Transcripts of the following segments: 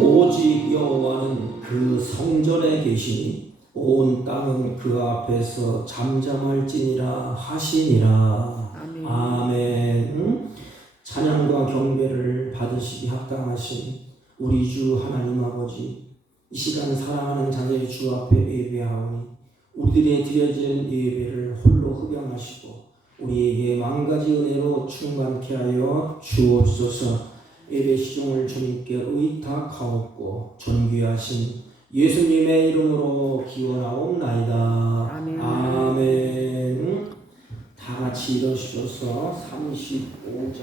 오직 여호와는 그 성전에 계시니 온 땅은 그 앞에서 잠잠할지니라 하시니라. 아멘. 아멘. 찬양과 경배를 받으시기 합당하신 우리 주 하나님 아버지, 이 시간 사랑하는 자녀의 주 앞에 예배하오니 우리들의 드려진 예배를 홀로 흡양하시고 우리에게 만가지 은혜로 충만케 하여 주옵소서. 예배 시종을 주님께 의탁하옵고 존귀하신 예수님의 이름으로 기원하옵나이다. 아멘. 아멘. 다 같이 일어서셔서 35장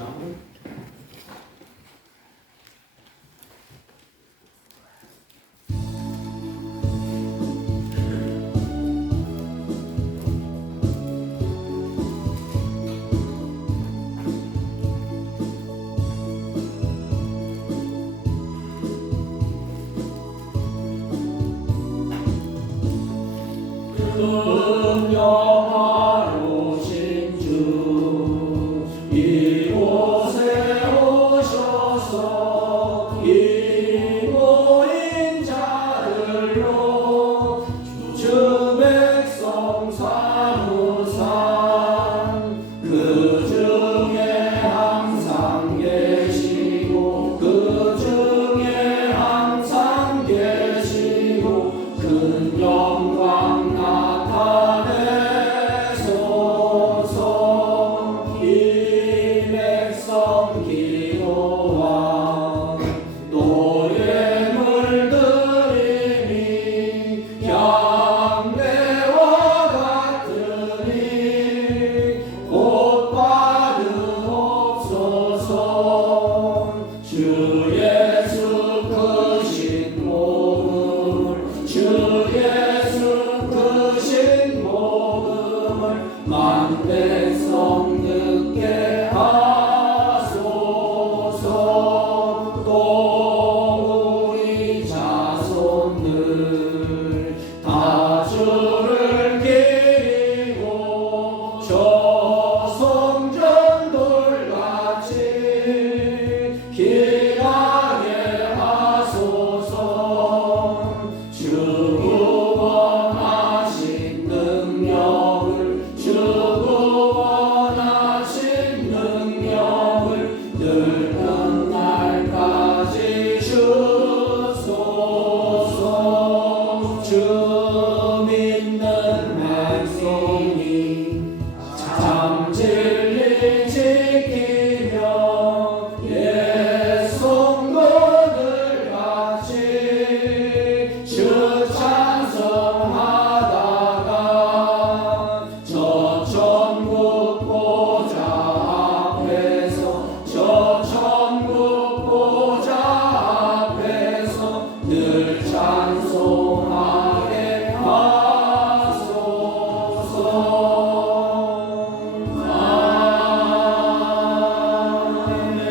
영화로우신 주 이곳에 오셔서 이 모인 자들로 주 백성 삼으사 그 중에 항상 계시고 그 중에 항상 계시고 큰 영광 나타내소서. 이 백성 기도와 노래 물들임이 향내와 같으니 곧 받으옵소서. 주 예수 크신 복음을 주 예수 크신 복음을 만백성 듣게 하소서. 또 우리 자손들 다 주를 기리고 저 성전돌같이 길하게 하소서. 주 구원하신 능력을 주 구원하신 능력을 늘 끝날까지 주소서. 주 믿는 백성이 참 진리 지키며 옛 성도들 같이 주 찬송하다가 저 천국 보좌 앞에서 저 천국 보좌 앞에서 늘 찬송하게 하소서. 아멘.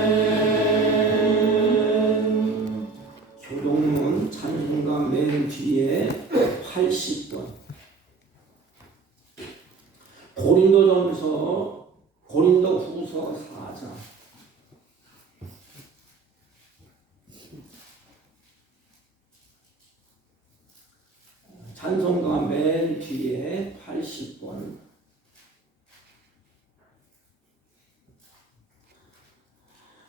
교동문 찬송가 맨 뒤에 80번 고린도후서 4장 찬송가 맨 뒤에 80번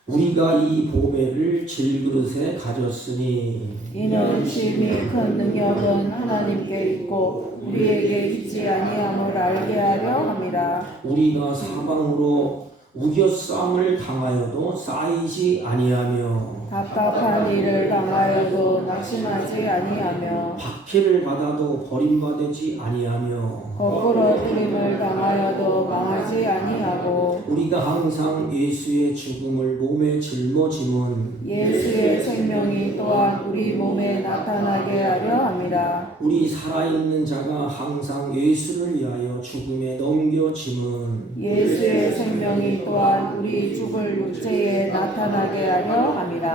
우리가 이 보배를 질그릇에 가졌으니 이는 심히 큰 능력은 하나님께 있고 우리에게 있지 아니함을 알게 하려 함이라. 우리가 사방으로 우겨싸움을 당하여도 쌓이지 아니하며 답답한 일을 당하여도 낙심하지 아니하며 박해를 받아도 버림받지 아니하며 거꾸로 뜨림을 당하여도 망하지 아니하고 우리가 항상 예수의 죽음을 몸에 짊어짐은 예수의 생명이 또한 우리 몸에 나타나게 하려 함이라. 우리 살아있는 자가 항상 예수를 위하여 죽음에 넘겨짐은 예수의 생명이 또한 우리 죽을 육체에 나타나게 하려 함이라.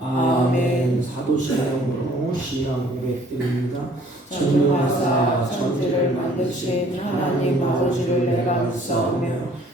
아멘. 사도신앙으로 신앙 고백드립니다. 전능하사 천지를 만드신 하나님 아버지를 내가 믿사오며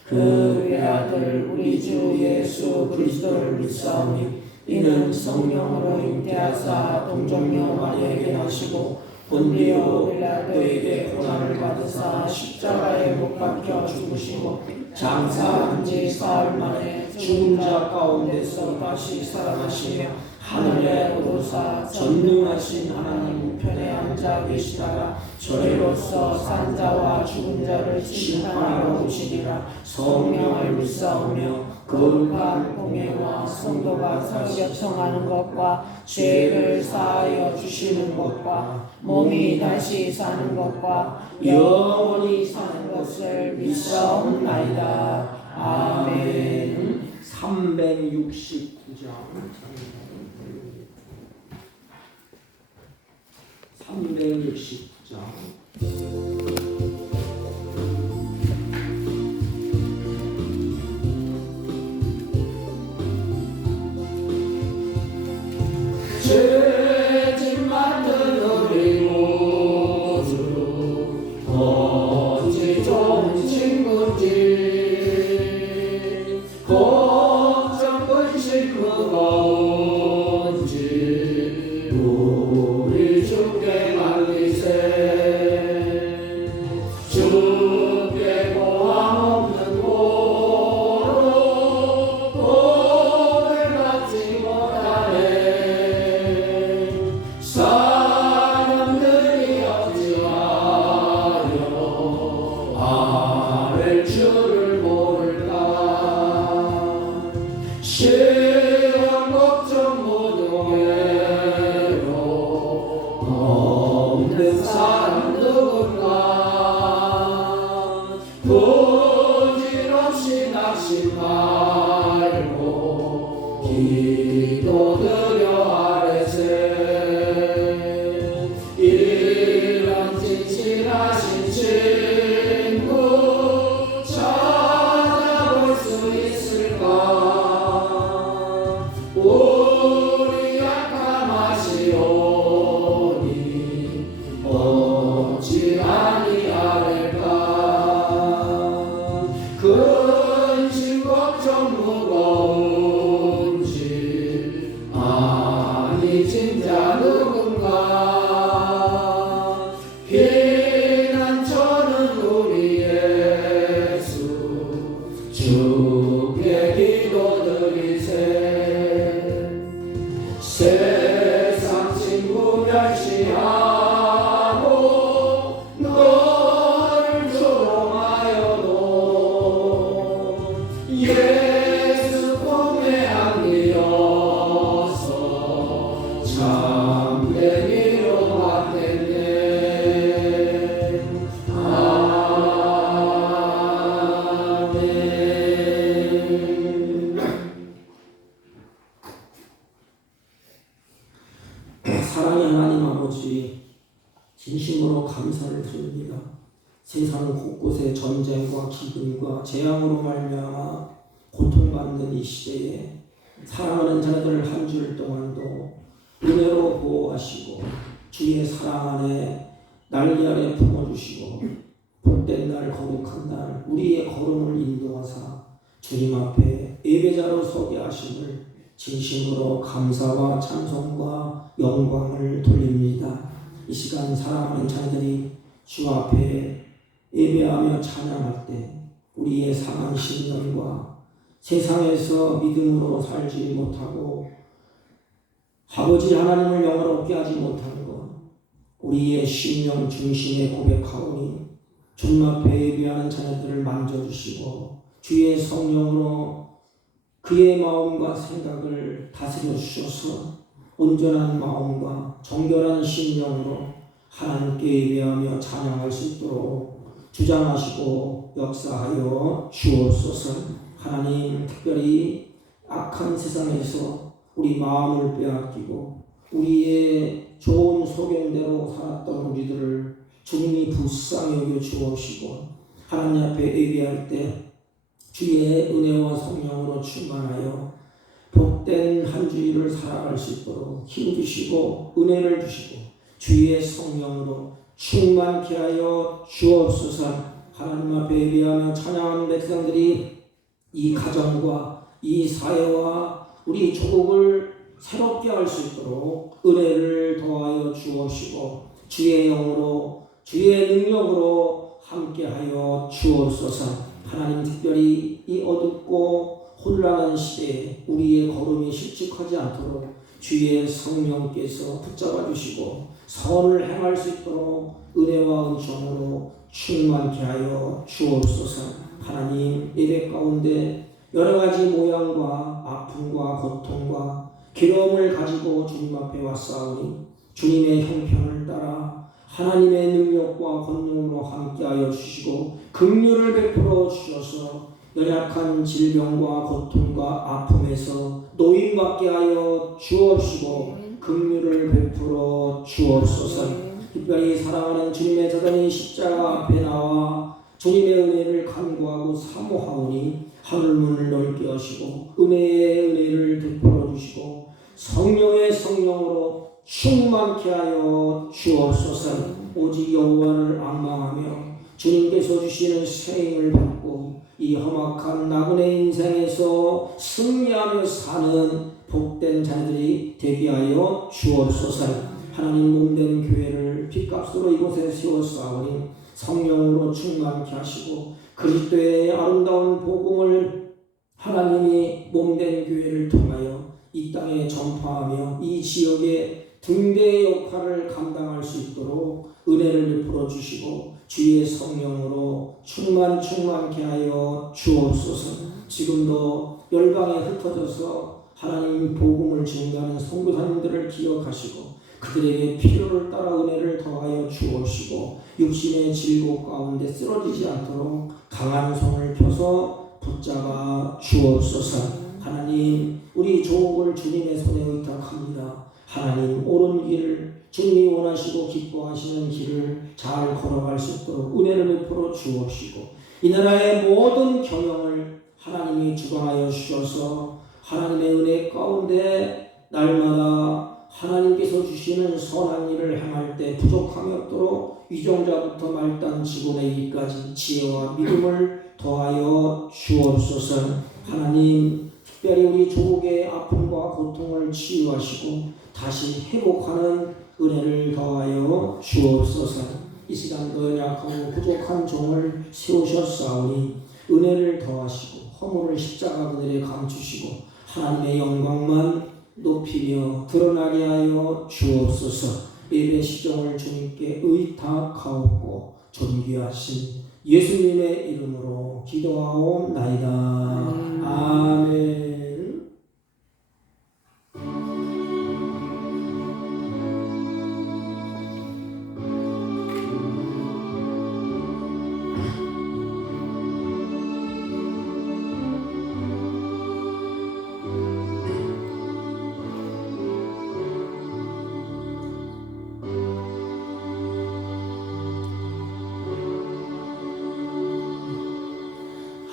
그 외아들 우리 주 예수 그리스도를 믿사오니 이는 성령으로 잉태하사 동정녀 마리아에게 나시고 본디오 빌라도에게 고난을 받으사 십자가에 못 박혀 죽으시고 장사한 지 사흘 만에 죽은 자 가운데서 다시 살아나시며 하늘에 오르사 전능하신 하나님 우편에 앉아 계시다가 저리로서 산자와 죽은 자를 심판하러 오시리라. 성령을 믿사오며 거룩한 공예와 성도가 서로 청하는 것과 죄를 사하여 주시는 것과 몸이 다시 사는 것과 영원히 사는 것을 믿사옵나이다. 아멘. 369장 369장 죄짐 맡은 우리 모두 어찌 좋은 친구인지 걱정 근심 무거운지 우리 주께 맡기세. 주께 고함 없는 고로 복을 받지 못하네. 사람들이 어찌하여 아랠 줄을 모를까. 시험 걱정 모두 괴로 없는 사람 누군가. 부질없이 낙심 말고 기도드려 아뢰세. 이런 진실하신 친구 찾아볼 수 있을까. 우리 약함하시오니 어찌 아니하릴까. 근심 걱정 무거운지 아니 진짜 누군가. 피난처는 우리 예수 주께 기도드리세. 세상 친구 멸시하고 너를 조롱하여도 예수 품에 안기어서 참된 위로 받겠네. 아멘. 사랑의 하나님 아버지, 진심으로 감사를 드립니다. 세상 곳곳에 전쟁과 기근과 재앙으로 말미암아 고통받는 이 시대에 사랑하는 자들을 한 주일 동안도 은혜로 보호하시고 주의 사랑 안에 날개 아래 품어주시고 복된 날 거룩한 날 우리의 걸음을 인도하사 주님 앞에 예배자로 서게 하심을 진심으로 감사와 찬송과 영광을 돌립니다. 이 시간 사랑하는 자들이 주 앞에 예배하며 찬양할 때 우리의 상한 신념과 세상에서 믿음으로 살지 못하고 아버지 하나님을 영원롭게 하지 못하는 것, 우리의 심령 중심에 고백하오니 주님 앞에 예배하는 자녀들을 만져주시고 주의 성령으로 그의 마음과 생각을 다스려 주셔서 온전한 마음과 정결한 심령으로 하나님께 예배하며 찬양할 수 있도록 주장하시고 역사하여 주옵소서. 하나님, 특별히 악한 세상에서 우리 마음을 빼앗기고 우리의 좋은 소견대로 살았던 우리들을 주님이 불쌍히 여겨 주옵시고 하나님 앞에 예배할 때 주의 은혜와 성령으로 충만하여 복된 한 주일을 살아갈 수 있도록 힘주시고 은혜를 주시고 주의 성령으로 충만케 하여 주옵소서. 하나님 앞에 예배하며 찬양하는 백성들이 이 가정과 이 사회와 우리 조국을 새롭게 할 수 있도록 은혜를 더하여 주옵시고 주의 영으로 주의 능력으로 함께하여 주옵소서. 하나님, 특별히 이 어둡고 혼란한 시대에 우리의 걸음이 실직하지 않도록 주의 성령께서 붙잡아 주시고 선을 행할 수 있도록 은혜와 은총으로 충만케 하여 주옵소서. 하나님, 예배 가운데 여러 가지 모양과 아픔과 고통과 괴로움을 가지고 주님 앞에 왔사오니 주님의 형편을 따라 하나님의 능력과 권능으로 함께하여 주시고 긍휼을 베풀어 주셔서 연약한 질병과 고통과 아픔에서 노임받게 하여 주옵시고 긍휼을 베풀어 주옵소서. 특별히 사랑하는 주님의 자손이 십자가 앞에 나와 주님의 은혜를 간구하고 사모하오니 하늘문을 넓게 하시고 은혜의 은혜를 베풀어 주시고 성령의 성령으로 충만케 하여 주옵소서. 오직 여호와를 앙망하며 주님께서 주시는 새 힘을 받고 이 험악한 나그네 인생에서 승리하며 사는 복된 자들이 되게 하여 주옵소서. 하나님, 몸된 교회를 핏값으로 이곳에 세웠사오니 성령으로 충만케 하시고 그리스도의 아름다운 복음을 하나님이 몸된 교회를 통하여 이 땅에 전파하며 이 지역의 등대의 역할을 감당할 수 있도록 은혜를 베풀어 주시고 주의 성령으로 충만케 하여 주옵소서. 지금도 열방에 흩어져서 하나님 복음을 증거하는 선교사님들을 기억하시고 그들에게 필요를 따라 은혜를 더하여 주옵시고 육신의 질곡 가운데 쓰러지지 않도록 강한 손을 펴서 붙잡아 주옵소서. 하나님, 우리 조국을 주님의 손에 의탁합니다. 하나님, 옳은 길을 주님이 원하시고 기뻐하시는 길을 잘 걸어갈 수 있도록 은혜를 베풀어 주옵시고 이 나라의 모든 경영을 하나님이 주관하여 주셔서 하나님의 은혜 가운데 날마다 하나님께서 주시는 선한 일을 행할 때 부족함이 없도록 위종자부터 말단 직원에 이르기까지 지혜와 믿음을 더하여 주옵소서. 하나님, 특별히 우리 조국의 아픔과 고통을 치유하시고 다시 회복하는 은혜를 더하여 주옵소서. 이 시간도 연약하고 부족한 종을 세우셨사오니 은혜를 더하시고 허물을 십자가 그늘에 감추시고 하나님의 영광만 높이며 드러나게 하여 주옵소서. 예배 시종을 주님께 의탁하옵고 존귀하신 예수님의 이름으로 기도하옵나이다. 아멘.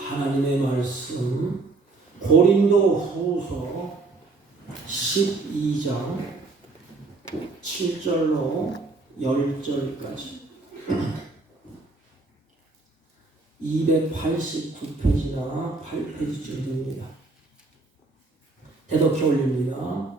하나님의 말씀 고린도 후서 12장 7절로 10절까지 289페이지나 8페이지쯤 됩니다. 대독해 올립니다.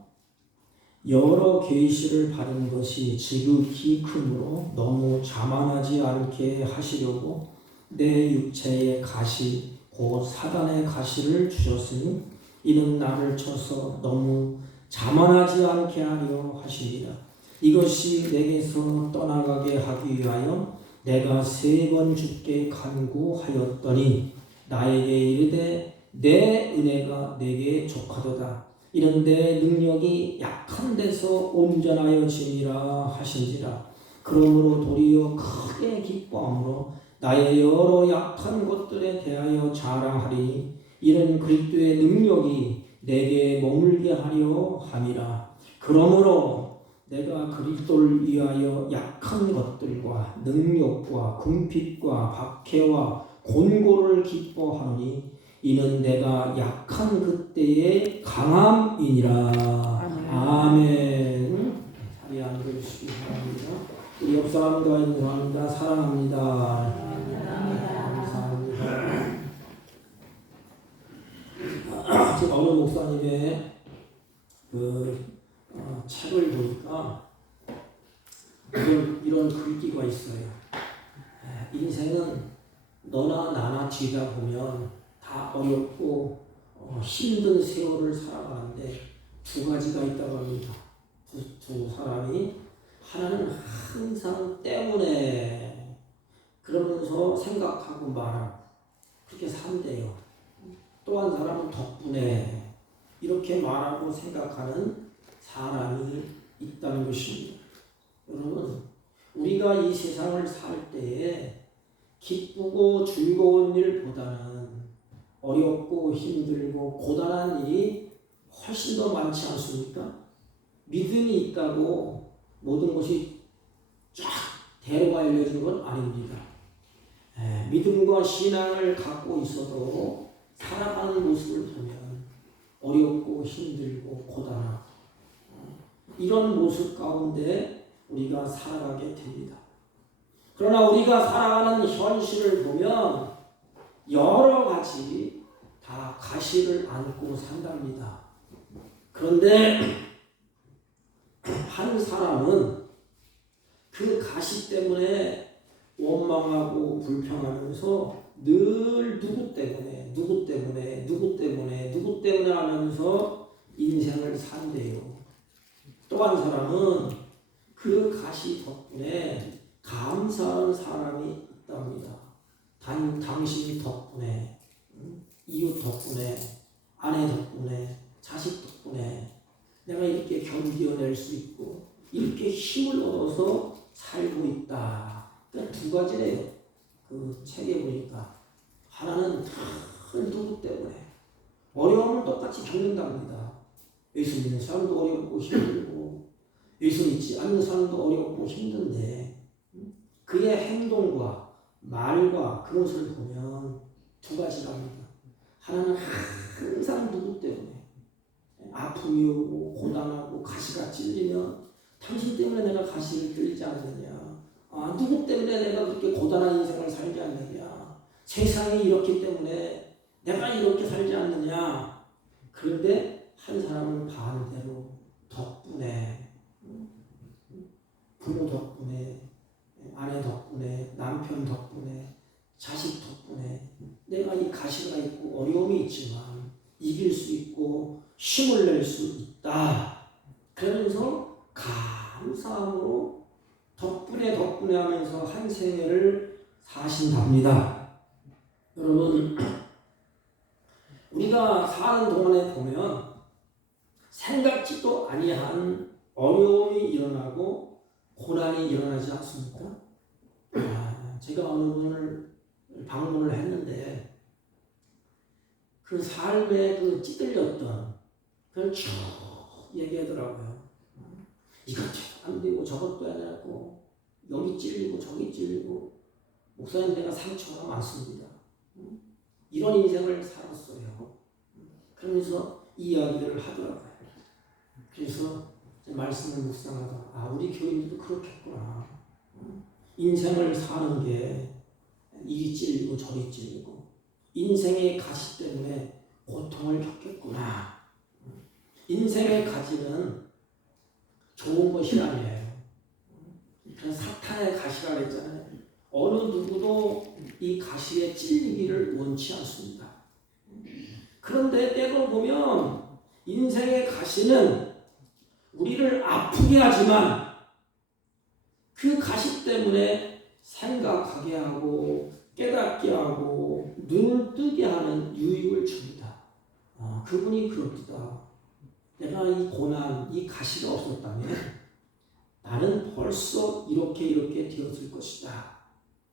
여러 계시를 받은 것이 지극히 크므로 너무 자만하지 않게 하시려고 내 육체의 가시 곧 사단의 가시를 주셨으니 이는 나를 쳐서 너무 자만하지 않게 하려 하십니다. 이것이 내게서 떠나가게 하기 위하여 내가 3번 주께 간구하였더니 나에게 이르되 내 은혜가 내게 족하도다. 이는 내 능력이 약한 데서 온전하여 지니라 하신지라. 그러므로 도리어 크게 기뻐함으로 나의 여러 약한 것들에 대하여 자랑하리니 이는 그리스도의 능력이 내게 머물게 하려 함이라. 그러므로 내가 그리스도를 위하여 약한 것들과 능력과 궁핍과 박해와 곤고를 기뻐하노니 이는 내가 약한 그때의 강함이니라. 아멘. 자리에 앉으시기 바랍니다. 우리 옆 사람과 인사합니다. 사랑합니다. 감사합니다. 제가 오늘 목사님의 책을 보니까 이런 글귀가 있어요. 인생은 너나 나나 뒤다 보면 다 어렵고 힘든 세월을 살아가는데 두 가지가 있다고 합니다. 두 사람이 하나는 항상 때문에 그러면서 생각하고 말하고 그렇게 산대요. 또 한 사람은 덕분에 이렇게 말하고 생각하는 사람이 있다는 것입니다. 여러분, 우리가 이 세상을 살 때에 기쁘고 즐거운 일보다는 어렵고 힘들고 고단한 일이 훨씬 더 많지 않습니까? 믿음이 있다고 모든 것이 쫙 대로가 열려진 건 아닙니다. 믿음과 신앙을 갖고 있어도 살아가는 모습을 보면 어렵고 힘들고 고단하고 이런 모습 가운데 우리가 살아가게 됩니다. 그러나 우리가 살아가는 현실을 보면 여러 가지 다 가시를 안고 산답니다. 그런데 한 사람은 그 가시 때문에 원망하고 불평하면서 늘 누구 때문에 하면서 인생을 산대요. 또 한 사람은 그 가시 덕분에 감사하는 사람이 있답니다. 당신 덕분에, 이웃 덕분에, 아내 덕분에, 자식 덕분에 내가 이렇게 견뎌낼 수 있고 이렇게 힘을 얻어서 살고 있다. 그러니까 두 가지래요. 그 책에 보니까 하나는 누구 때문에 어려움을 똑같이 겪는답니다. 예수 믿는 사람도 어렵고 힘들고 예수 믿지 않는 사람도 어렵고 힘든데 그의 행동과 말과 그것을 보면 두 가지랍니다. 하나는 항상 누구 때문에 아픔이 오고 고단하고 가시가 찔리면 당신 때문에 내가 가시를 찔리지 않느냐, 누구 때문에 내가 그렇게 고단한 인생을 살지 않느냐, 세상이 이렇기 때문에 내가 이렇게 살지 않느냐. 그런데 한 사람은 반대로 덕분에, 부모 덕분에, 아내 덕분에, 남편 덕분에, 자식 덕분에 내가 이 가시가 있고 어려움이 있지만 이길 수 있고 힘을 낼 수 있다. 그러면서 감사함으로 덕분에 하면서 한 생애를 사신답니다. 여러분, 우리가 사는 동안에 보면 생각지도 아니한 어려움이 일어나고 고난이 일어나지 않습니까? 제가 어느 분을 방문을 했는데 그 삶에 그 찌들렸던 그걸 쭉 얘기하더라고요. 이것도 안 되고 저것도 안 되고 여기 찔리고 저기 찔리고 목사님 내가 상처가 많습니다. 이런 인생을 살았어요. 그러면서 이야기를 하더라고요. 그래서 말씀을 묵상하다 우리 교인들도 그렇겠구나. 인생을 사는 게 이리 찔리고 저리 찔리고 인생의 가시 때문에 고통을 겪겠구나. 인생의 가시는 좋은 것이 아니에요. 사탄의 가시라 그랬잖아요. 어느 누구도 이 가시에 찔리기를 원치 않습니다. 그런데 때로 보면 인생의 가시는 우리를 아프게 하지만 그 가시 때문에 생각하게 하고 깨닫게 하고 눈을 뜨게 하는 유익을 줍니다. 그분이 그럽니다. 내가 이 고난, 이 가시가 없었다면 나는 벌써 이렇게 되었을 것이다.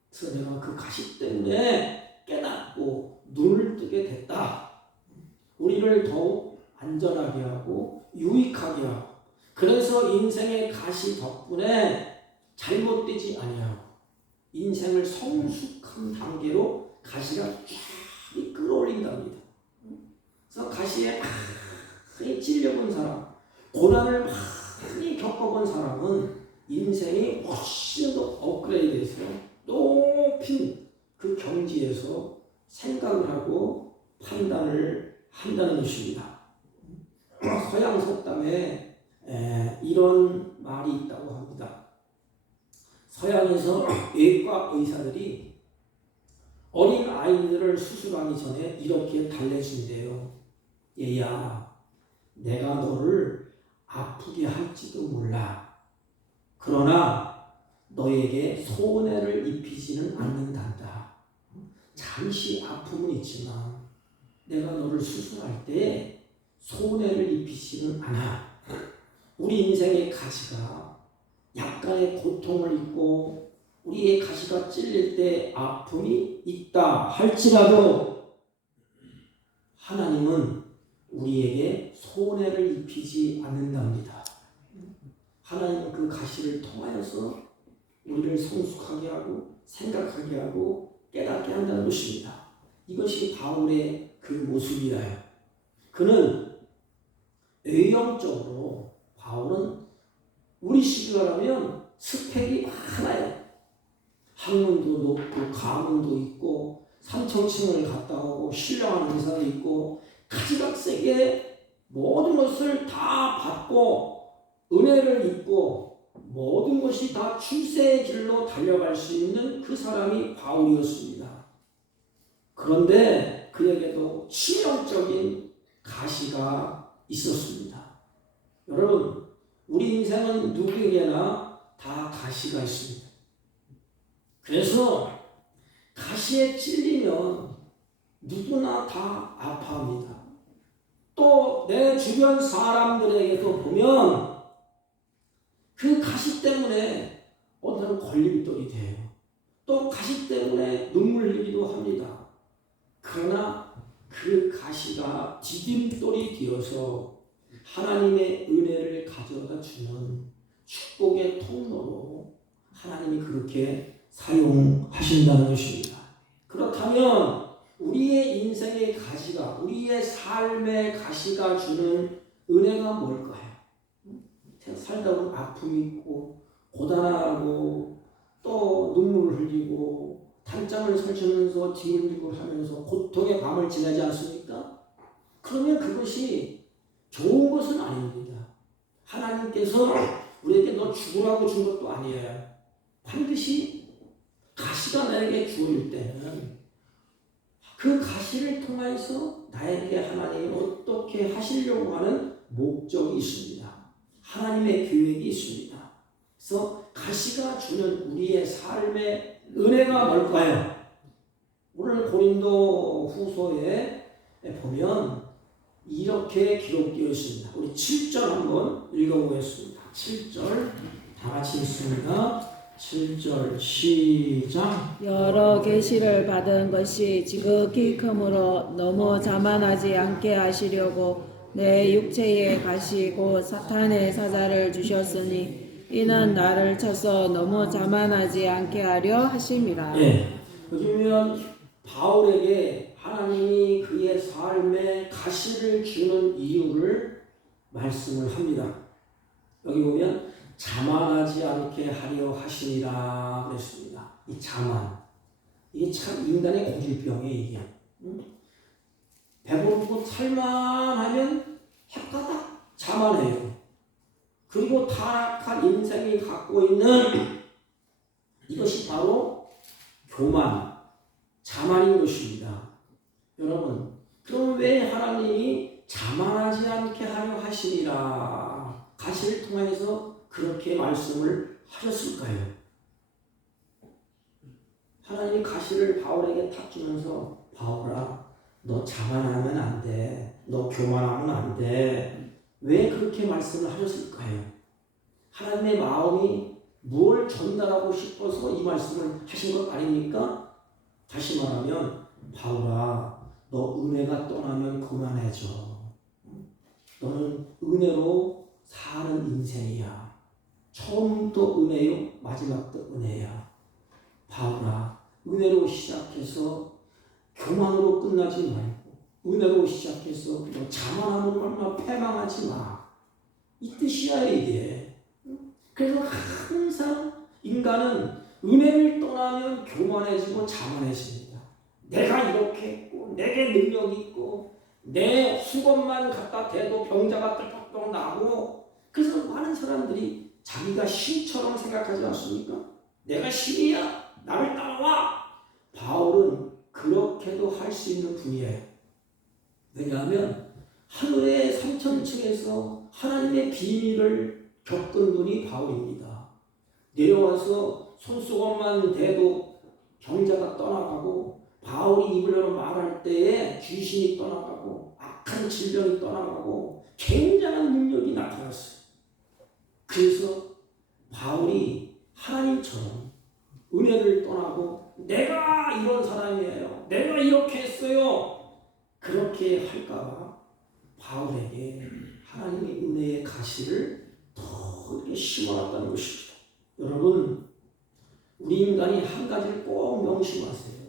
그래서 내가 그 가시 때문에 깨닫고 눈을 뜨게 됐다. 우리를 더욱 안전하게 하고 유익하게 하고 그래서 인생의 가시 덕분에 잘못되지 아니하고 인생을 성숙한 단계로 가시가 쫙 끌어올린답니다. 그래서 가시에 많이 찔려본 사람, 고난을 많이 겪어본 사람은 인생이 훨씬 더 업그레이드해서 높은 그 경지에서 생각을 하고 판단을 한다는 것입니다. 서양 속담에 이런 말이 있다고 합니다. 서양에서 외과 의사들이 어린 아이들을 수술하기 전에 이렇게 달래준대요. 얘야, 내가 너를 아프게 할지도 몰라. 그러나 너에게 손해를 입히지는 않는단다. 잠시 아픔은 있지만 내가 너를 수술할 때 손해를 입히지는 않아. 우리 인생의 가시가 약간의 고통을 입고 우리의 가시가 찔릴 때 아픔이 있다 할지라도 하나님은 우리에게 손해를 입히지 않는답니다. 하나님은 그 가시를 통하여서 우리를 성숙하게 하고 생각하게 하고 깨닫게 한다는 것입니다. 이것이 바울의 그 모습이에요. 그는 외형적으로 바울은 우리 시대라면 스펙이 많아요. 학문도 높고 가문도 있고 삼천층을 갔다 오고 신령한 의사도 있고 가지각색의 모든 것을 다 받고 은혜를 입고 모든 것이 다 출세의 길로 달려갈 수 있는 그 사람이 바울이었습니다. 그런데 그에게도 치명적인 가시가 있었습니다. 여러분, 우리 인생은 누구에게나 다 가시가 있습니다. 그래서 가시에 찔리면 누구나 다 아파합니다. 또 내 주변 사람들에게도 보면 그 가시 때문에 어떤 걸림돌이 돼요. 또 가시 때문에 눈물 흘리기도 합니다. 그러나 그 가시가 디딤돌이 되어서 하나님의 은혜를 가져다 주는 축복의 통로로 하나님이 그렇게 사용하신다는 것입니다. 그렇다면 우리의 인생의 가시가, 우리의 삶의 가시가 주는 은혜가 뭘까요? 살다 보면 아픔이 있고 고단하고 또 눈물을 흘리고 단잠을 설치면서 뒹굴뒹굴 하면서 고통의 밤을 지내지 않습니까? 그러면 그것이 좋은 것은 아닙니다. 하나님께서 우리에게 너 죽으라고 준 것도 아니에요. 반드시 가시가 나에게 주어질 때는 그 가시를 통해서 나에게 하나님이 어떻게 하시려고 하는 목적이 있습니다. 하나님의 계획이 있습니다. 그래서 가시가 주는 우리의 삶의 은혜가 뭘까요? 오늘 고린도 후서에 보면 이렇게 기록되어 있습니다. 우리 7절 한번 읽어보겠습니다. 7절 다 같이 읽습니다. 7절 시작. 여러 계시를 받은 것이 지극히 크므로 너무 자만하지 않게 하시려고 내 육체에 가시 곧 사탄의 사자를 주셨으니 이는 나를 쳐서 너무 자만하지 않게 하려 하심이라. 예. 여기 보면 바울에게 하나님이 그의 삶에 가시를 주는 이유를 말씀을 합니다. 여기 보면 자만하지 않게 하려 하시니라 그랬습니다. 이 자만, 이게 참 인간의 고질병이에요. 이게 배고프고 살만하면 헷가닥 자만해요. 그리고 타락한 인생이 갖고 있는 이것이 바로 교만, 자만인 것입니다. 여러분, 그럼 왜 하나님이 자만하지 않게 하려 하시니라 가시를 통해서 그렇게 말씀을 하셨을까요? 하나님이 가시를 바울에게 탁 주면서 바울아, 너 자만하면 안 돼. 너 교만하면 안 돼. 왜 그렇게 말씀을 하셨을까요? 하나님의 마음이 뭘 전달하고 싶어서 이 말씀을 하신 것 아닙니까? 다시 말하면 바울아, 너 은혜가 떠나면 그만해져. 너는 은혜로 사는 인생이야. 처음도 은혜요, 마지막도 은혜야. 바울아, 은혜로 시작해서 교만으로 끝나지 말고 은혜로 시작해서 너 자만하는 말만 패망하지 마. 이 뜻이야 이게. 그래서 항상 인간은 은혜를 떠나면 교만해지고 자만해집니다. 내가 이렇게 했고 내게 능력이 있고 내 수건만 갖다 대도 병자가 펄펄 나고, 그래서 많은 사람들이 자기가 신처럼 생각하지 않습니까? 내가 신이야, 나를 따라와. 바울은 그렇게도 할 수 있는 분이에요. 왜냐하면 하늘의 3천층에서 하나님의 비밀을 겪은 분이 바울입니다. 내려와서 손수건만 대도 병자가 떠나가고, 바울이 입을 열어 말할 때에 귀신이 떠나가고 악한 질병이 떠나가고 굉장한 능력이 나타났어요. 그래서 바울이 하나님처럼 은혜를 떠나고 내가 이런 사람이에요, 내가 이렇게 했어요, 그렇게 할까봐 바울에게 하나님의 은혜의 가시를 더 이렇게 심어놨다는 것입니다. 여러분, 우리 인간이 한 가지를 꼭 명심하세요.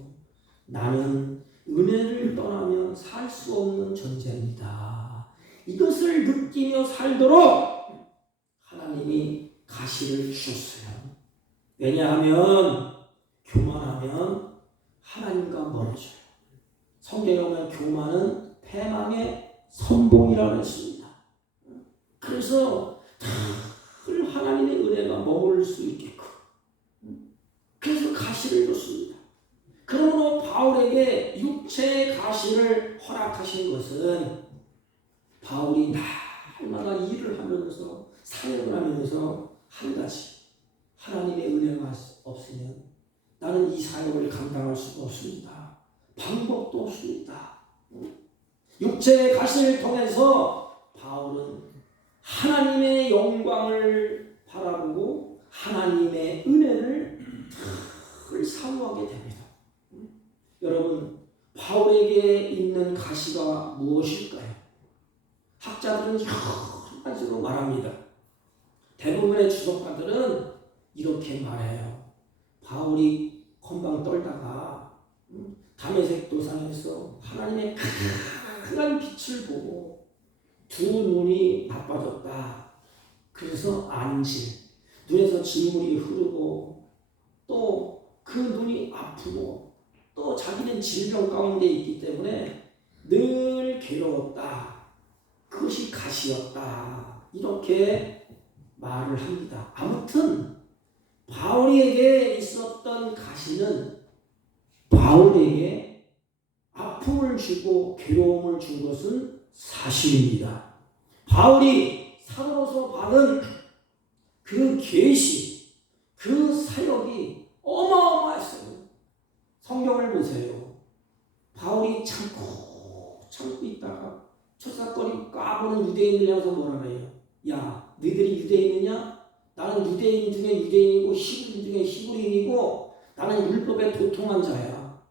나는 은혜를 떠나면 살 수 없는 존재입니다. 이것을 느끼며 살도록 하나님이 가시를 주셨어요. 왜냐하면 교만하면 하나님과 멀어져요. 성경에 보면 교만은 패망의 선봉이라고 했습니다. 그래서 늘 하나님의 은혜가 머물 수 있게끔, 그래서 가시를 줬습니다. 그러므로 바울에게 육체의 가시를 허락하신 것은 바울이 날마다 일을 하면서 사역을 하면서 한 가지, 하나님의 은혜가 없으면 나는 이 사역을 감당할 수가 없습니다. 방법도 없습니다. 육체의 가시를 통해서 바울은 하나님의 영광을 바라보고 하나님의 은혜를 늘 사모하게 됩니다. 여러분, 바울에게 있는 가시가 무엇일까요? 학자들은 여러 가지로 말합니다. 대부분의 주석가들은 이렇게 말해요. 바울이 건방 떨다가 다메섹 도상에서 하나님의 큰 빛을 보고 두 눈이 나빠졌다. 그래서 안질, 눈에서 진물이 흐르고 또 그 눈이 아프고 또 자기는 질병 가운데 있기 때문에 늘 괴로웠다. 그것이 가시였다. 이렇게 말을 합니다. 아무튼 바울에게 있었던 가시는 바울에게 아픔을 주고 괴로움을 준 것은 사실입니다. 바울이 사도로서 받은 그 계시, 그 사역이 어마어마했어요. 성경을 보세요. 바울이 참고 있다가 첫사건이 까보는 유대인들 향해서 뭐라 그래요? 야, 너희들이 유대인이냐? 나는 유대인 중에 유대인이고 히브리인 중에 히브리인이고 나는 율법에 도통한 자야.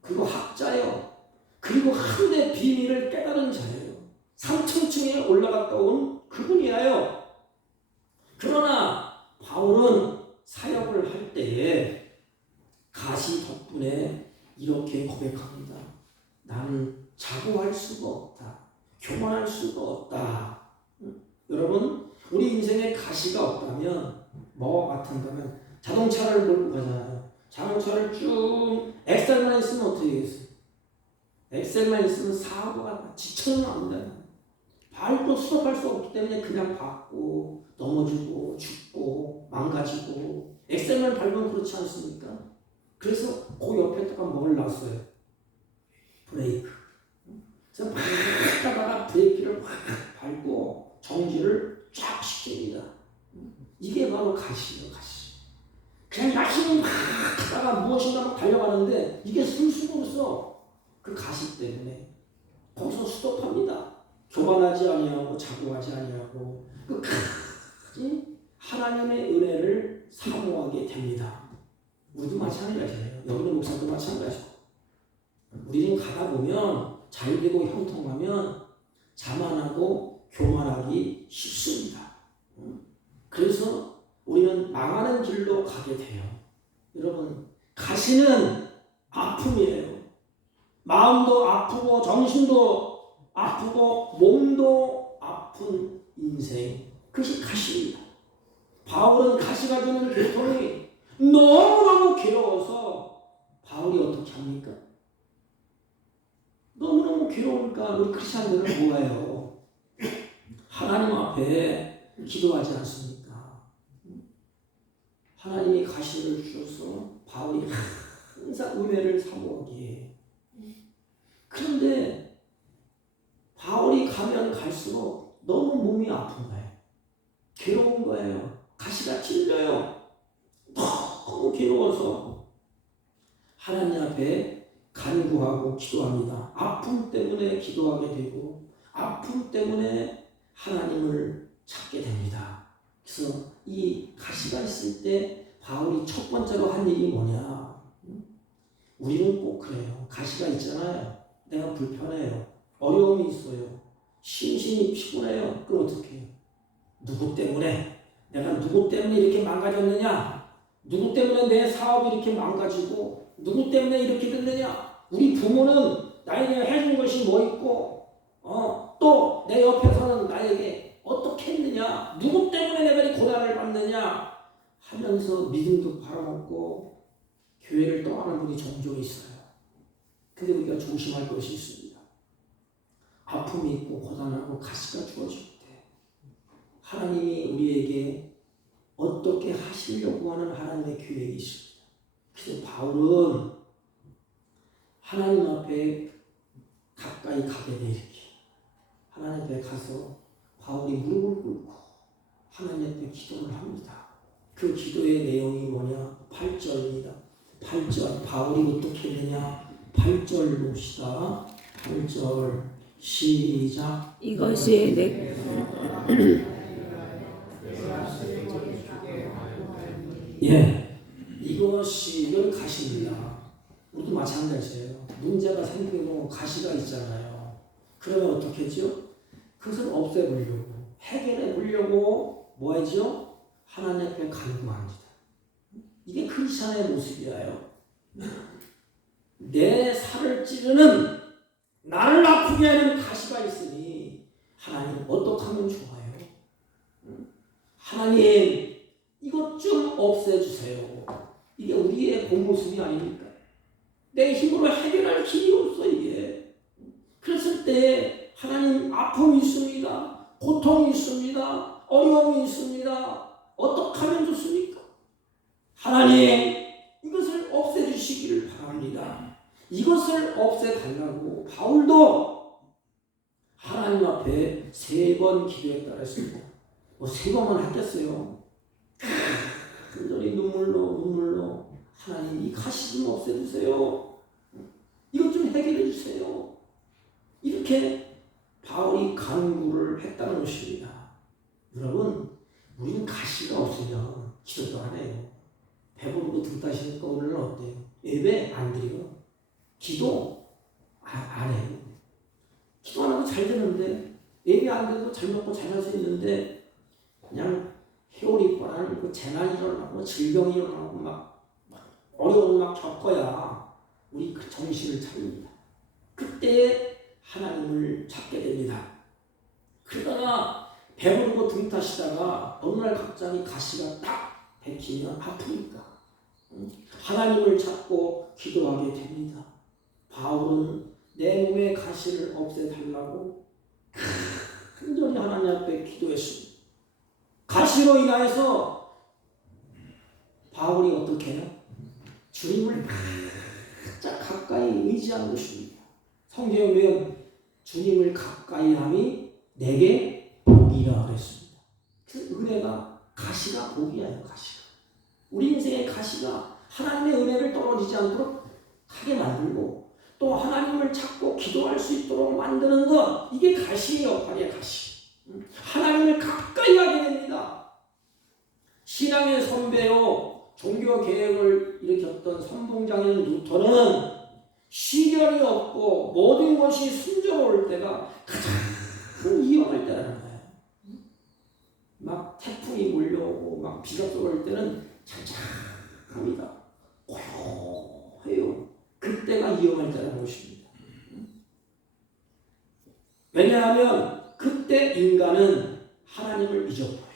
그리고 학자요. 그리고 하늘의 비밀을 깨달은 자예요. 3천층에 올라갔다 온 그분이에요. 그러나 바울은 사역을 할 때에 가시 덕분에 이렇게 고백합니다. 나는 자고할 수가 없다. 교만할 수가 없다. 여러분, 우리 인생에 가시가 없다면 뭐와 같은가면 자동차를 몰고 가잖아요. 자동차를 쭉 엑셀만 있으면 어떻게 되겠어요? 엑셀만 있으면 사고가 지쳐는 납니다. 발도 스톱할 수 없기 때문에 그냥 밟고 넘어지고 죽고 망가지고, 엑셀만 밟으면 그렇지 않습니까? 그래서 그 옆에다가 뭘 놨어요? 브레이크. 그래서 막 가다가 브레이크를 확 밟고 정지를 쫙 시킵니다. 이게 바로 가시예요, 가시. 그냥 열심히 막 하다가 무엇인가 막 달려가는데 이게 쓸 수가 없어. 그 가시 때문에 거기서 스톱합니다. 교만하지 아니하고 자고하지 아니하고 끝까지 하나님의 은혜를 사모하게 됩니다. 우리도 마찬가지예요. 여기는 목사도 마찬가지고. 우리는 가다 보면 잘되고 형통하면 자만하고 교만하기 쉽습니다. 그래서 우리는 망하는 길로 가게 돼요. 여러분, 가시는 아픔이에요. 마음도 아프고 정신도 아프고 몸도 아픈 인생, 그것이 가시입니다. 바울은 가시가 주는 고통이 너무너무 괴로워서 바울이 어떻게 합니까? 너무너무 괴로우니까 보니까 우리 크리스천들은 뭐예요? 하나님 앞에 기도하지 않습니까? 하나님이 가시를 주셔서 바울이 항상 은혜를 사모하기에. 그런데 바울이 가면 갈수록 너무 몸이 아픈 거예요. 괴로운 거예요. 가시가 찔려요. 너무 괴로워서 하나님 앞에 간구하고 기도합니다. 아픔 때문에 기도하게 되고 아픔 때문에 하나님을 찾게 됩니다. 그래서 이 가시가 있을 때 바울이 첫 번째로 한 일이 뭐냐? 우리는 꼭 그래요. 가시가 있잖아요. 내가 불편해요. 어려움이 있어요. 심신이 피곤해요. 그럼 어떻게 해요? 누구 때문에? 내가 누구 때문에 이렇게 망가졌느냐? 누구 때문에 내 사업이 이렇게 망가지고 누구 때문에 이렇게 됐느냐? 우리 부모는 나에게 해준 것이 뭐 있고 또 내 옆에서는 나에게 어떻게 했느냐? 누구 때문에 내가 이 고난을 받느냐? 하면서 믿음도 팔아먹고 교회를 떠나는 분이 종종 있어요. 근데 우리가 조심할 것이 있습니다. 아픔이 있고 고난하고 가시가 주어질 때 하나님이 우리에게 어떻게 하시려고 하는 하나님의 계획이 있습니다. 그래서 바울은 하나님 앞에 가까이 가게 돼 이렇게 하나님 앞에 가서 바울이 무릎을 꿇고 하나님 앞에 기도를 합니다. 그 기도의 내용이 뭐냐? 8절입니다. 8절 바울이 어떻게 했느냐? 8절 봅시다. 8절 시작. 이것이 내 이건 가시입니다. 우리도 마찬가지예요. 문제가 생기고 가시가 있잖아요. 그러면 어떻게 하죠? 그것을 없애보려고 해결해 보려고 뭐 하죠? 하나님 앞에 간구합니다. 이게 크리스천의 모습이에요. 내 살을 찌르는 나를 아프게 하는 가시가 있으니 하나님 어떻게 하면 좋아요? 하나님 이것 좀 없애주세요. 이게 우리의 본 모습이 아닙니까? 내 힘으로 해결할 길이 없어 이게. 그랬을 때 하나님 아픔이 있습니다. 고통이 있습니다. 어려움이 있습니다. 어떻게 하면 좋습니까? 하나님 이것을 없애주시기를 바랍니다. 이것을 없애달라고 바울도 하나님 앞에 3번 기도했다 했습니다. 뭐 3번만 했겠어요. 간절히 눈물로 하나님 이 가시 좀 없애주세요. 이것 좀 해결해 주세요. 이렇게 바울이 간구를 했다는 것입니다. 여러분 우리는 가시가 없으면 기도도 안 해요. 배부르고 등 따시니까 오늘은 어때요? 예배 안 드려요. 기도 안 해요. 기도 안 하고 잘 되는데 예배 안 돼도 잘 먹고 잘 할 수 있는데 그냥 해오리 뻔한 그 재난이 일어나고 질병이 일어나고 막 어려움을 막 겪어야 우리 그 정신을 차립니다. 그때 하나님을 찾게 됩니다. 그러다가 배부르고 등 타시다가 어느 날 갑자기 가시가 딱 백히면 아프니까 하나님을 찾고 기도하게 됩니다. 바울은 내 몸의 가시를 없애달라고 간절히 하나님 앞에 기도했습니다. 가시로 인하여서 바울이 어떻게 해요? 주님을 가장 가까이 의지한 것입니다. 성경에 보면 주님을 가까이 함이 내게 복이라 그랬습니다. 그 은혜가 가시가 복이에요. 가시가 우리 인생의 가시가 하나님의 은혜를 떨어지지 않도록 하게 만들고 또 하나님을 찾고 기도할 수 있도록 만드는 것, 이게 가시의 역할이에요. 가시. 하나님을 가까이 하게 됩니다. 신앙의 선배요 종교 개혁을 일으켰던 선봉장인 루터는 시련이 없고 모든 것이 순조로울 때가 가장 위험할 때라는 거예요. 막 태풍이 몰려오고 막 비가 쏟아올 때는 잠잠합니다. 고요해요. 그때가 위험할 때라는 것입니다. 왜냐하면 그때 인간은 하나님을 잊어버려요.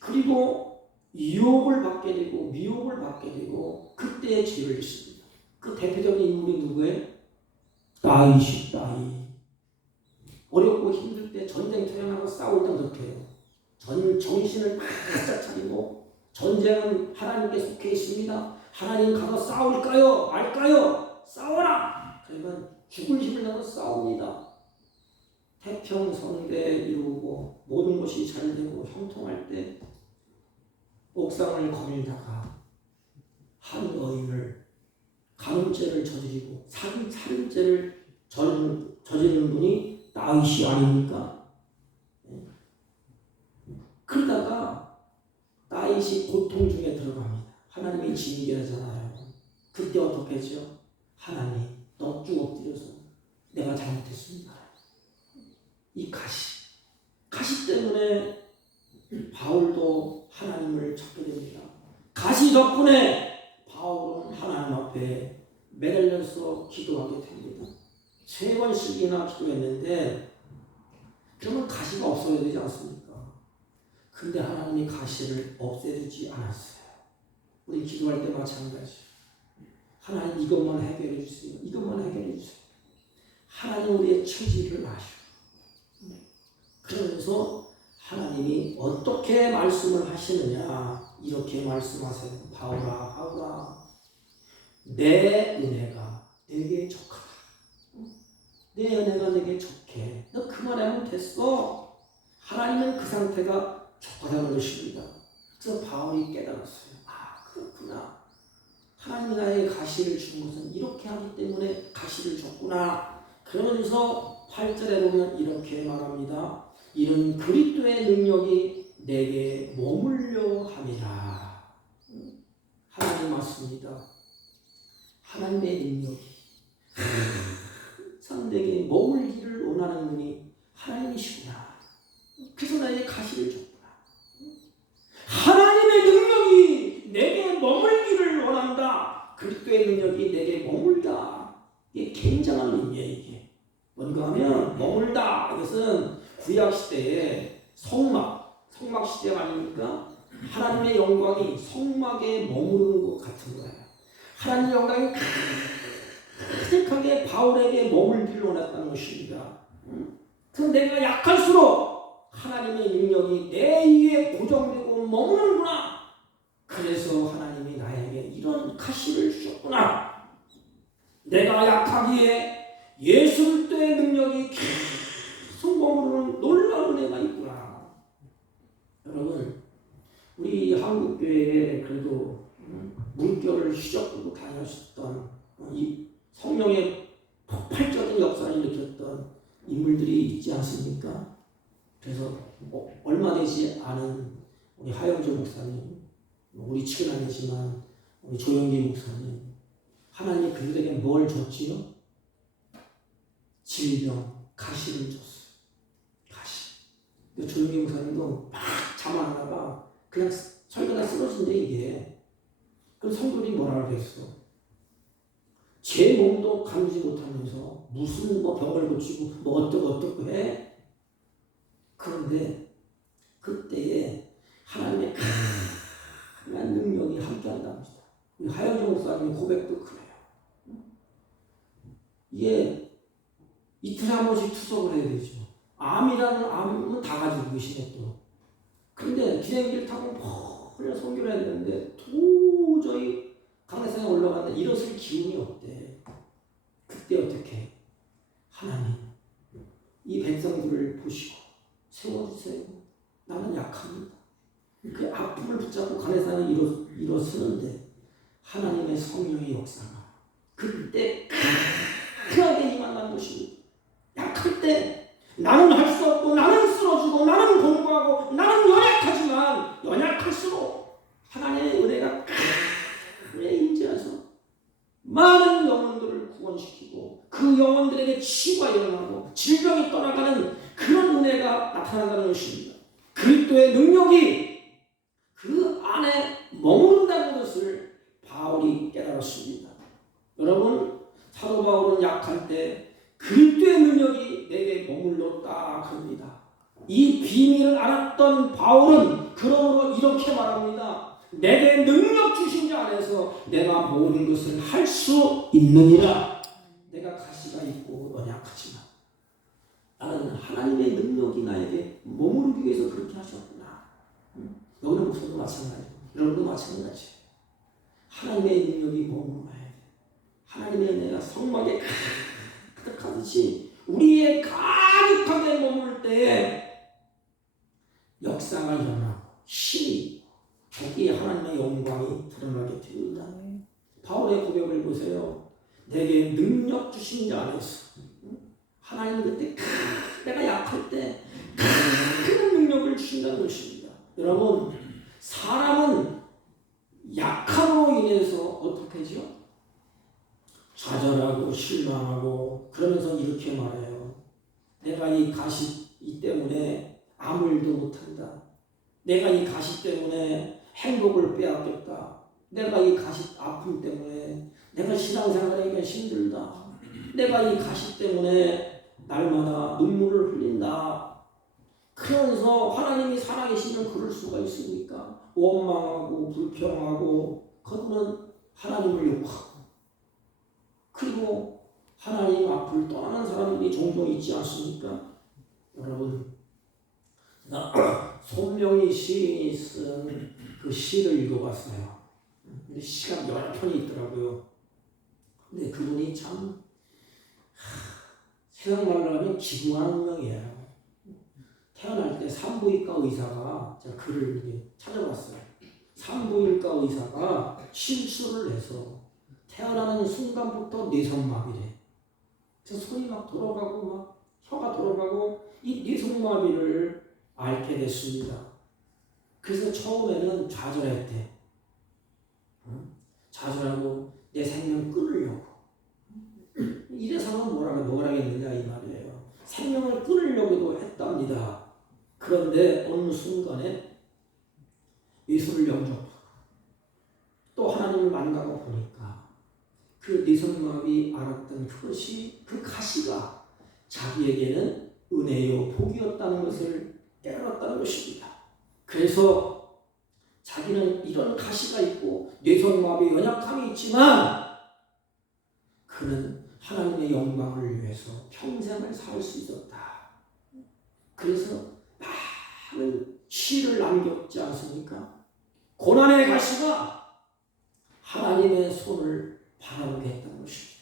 그리고 유혹을 받게 되고 미혹을 받게 되고 그때의 죄를 짓습니다. 그 대표적인 인물이 누구예요? 다윗이. 어렵고 힘들 때 전쟁터에 나가 싸울 때 그렇게 해요. 정신을 바짝 차리고 전쟁은 하나님께 속해 있습니다. 하나님 가서 싸울까요? 말까요? 싸워라! 그러면 죽을 힘을 내서 싸웁니다. 태평성대 이루고 모든 것이 잘 되고 형통할 때 옥상을 거닐다가 한 여인을 간음죄를 저지르고 살인죄를 저지르는 분이 다윗이 아닙니까? 그러다가 다윗이 고통 중에 들어갑니다. 하나님이 징계하잖아요. 그때 어떻게 하죠? 하나님, 너 쭉 엎드려서 내가 잘못했습니다. 이 가시 때문에 바울도 하나님을 찾게 됩니다. 가시 덕분에 바울은 하나님 앞에 매달려서 기도하게 됩니다. 3번씩이나 기도했는데 그러면 가시가 없어야 되지 않습니까? 근데 하나님이 가시를 없애주지 않았어요. 우리 기도할 때 마찬가지. 하나님 이것만 해결해 주세요. 이것만 해결해 주세요. 하나님 우리의 처지를 아시고 그러면서 하나님이 어떻게 말씀을 하시느냐 이렇게 말씀하세요. 바울아 내 은혜가 내게 족하다. 내 은혜가 내게 족해. 너 그만하면 됐어. 하나님은 그 상태가 족하다는 것입니다. 그래서 바울이 깨달았어요. 아 그렇구나. 하나님이 나에게 가시를 준 것은 이렇게 하기 때문에 가시를 줬구나. 그러면서 8절에 보면 이렇게 말합니다. 이는 그리스도의 능력이 내게 머물려 함이라. 하나님 맞습니다. 하나님의 능력이 항상 내게 머물기를 원하는 분이 하나님이시구나. 그래서 나에게 가시를 줬구나. 하나님의 능력이 내게 머물기를 원한다. 그리스도의 능력이 내게 머물다. 이게 굉장한 의미예요. 이게 뭔가 하면 머물다. 이것은 구약시대에 성막 시대가 아닙니까? 하나님의 영광이 성막에 머무르는 것 같은 거예요. 하나님의 영광이 가득하게 바울에게 머물기를 원했다는 것입니다. 그럼 내가 약할수록 하나님의 능력이 내 위에 고정되고 머무르는구나. 그래서 하나님이 나에게 이런 가시를 주셨구나. 내가 약하기에 예수 그리스도의 능력이 계속 머무르는 놀라운 은혜가 있구나. 여러분, 우리 한국교회에 그래도 물결을 휘젓고 다녔었던 이 성령의 폭발적인 역사를 일으켰던 인물들이 있지 않습니까? 그래서 얼마 되지 않은 우리 하영조 목사님, 우리 측은 아니지만 우리 조영기 목사님, 하나님이 그들에게 뭘 줬지요? 질병, 가시를 줬어요. 가시. 조영기 목사님도 막 잠안하다가 그냥 설교가 쓰러진데 이게. 그럼 성도들이 뭐라 그랬어? 제 몸도 가누지 못하면서 무슨 병을 고치고 어떻고 해? 그런데 그때에 하나님의 강한 능력이 함께한답니다. 우리 하영정 목사님의 고백도 그래요. 이게 이틀에 한 번씩 투석을 해야 되죠. 암이라는 암은 다 가지고 계시네 또. 그런데 기생기를 타고 그냥 선교를 해야 되는데 도저히 강내산에 올라갔는데 일어설 기운이 없대. 그때 어떻게? 하나님 이 백성들을 보시고 세워주세요. 나는 약합니다. 그 아픔을 붙잡고 강내산에 일어서는데 하나님의 성령의 역사가 그때 강하게 임한다는 것입니다. 약할 때 나는 할 수 없고 나는 쓰러지고 나는 공부하고 나는 연약하지만 연약할수록 하나님의 은혜가 크게 임재해서 많은 영혼들을 구원시키고 그 영혼들에게 치유가 일어나고 질병이 떠나가는 그런 은혜가 나타난다는 것입니다. 그리스도의 능력이 그 안에 머무른다는 것을 바울이 깨달았습니다. 여러분, 사도 바울은 약할 때 그리스도의 능력이 내게 머물렀다 그럽니다. 이 비밀을 알았던 바울은 그러므로 이렇게 말합니다. 내게 능력 주신 자 안에서 내가 모든 것을 할 수 있느니라. 내가 가시가 있고 연약하지만 나는 하나님의 능력이 나에게 머무르기 위해서 그렇게 하셨구나. 여기는 목사도 마찬가지고 여러분도 마찬가지. 하나님의 능력이 머물러야 돼. 하나님의 은혜가 성막에 가득하듯이 우리의 가득하게 머물 때에 역사가 일어나고 힘이 거기에 하나님의 영광이 드러나게 됩니다. 바울의 고백을 보세요. 내게 능력 주신 자 안에서 하나님은 그때 내가 약할 때 큰 능력을 주신다는 것입니다. 여러분 사람은 약함으로 인해서 어떻게 하죠? 좌절하고 실망하고 그러면서 이렇게 말해요. 내가 이 가시 때문에 아무 일도 못한다. 내가 이 가시 때문에 행복을 빼앗겼다. 내가 이 가시 아픔 때문에 내가 신앙생활하기가 힘들다. 내가 이 가시 때문에 날마다 눈물을 흘린다. 그러면서 하나님이 살아계시면 그럴 수가 있습니까? 원망하고 불평하고 그들은 하나님을 욕하고 그리고 하나님 앞을 떠나는 사람들이 종종 있지 않습니까? 여러분 손명희 시인이 쓴 그 시를 읽어봤어요. 근데 시가 여러 편이 있더라고요. 근데 그분이 참 세상 말로 하면 기구한 운명이에요. 태어날 때 산부인과 의사가 제가 글을 이렇게 찾아봤어요. 산부인과 의사가 실수를 해서 태어나는 순간부터 뇌성마비래. 그래서 손이 막 돌아가고 막 혀가 돌아가고 이 뇌성마비를 앓게 됐습니다. 그래서 처음에는 좌절했대. 좌절하고 내 생명 끊으려고. 이래서는 뭐라겠느냐 이 말이에요. 생명을 끊으려고도 했답니다. 그런데 어느 순간에 예수를 영접하고 또 하나님을 만나고 보니까 그 뇌성마비 알았던 그것이 그 가시가 자기에게는 은혜요 복이었다는 것을 깨달았다는 것입니다. 그래서 자기는 이런 가시가 있고 뇌성마비 연약함이 있지만 그는 하나님의 영광을 위해서 평생을 살 수 있었다. 그래서 많은 시를 남겼지 않습니까? 고난의 가시가 하나님의 손을 바라보게 했다는 것입니다.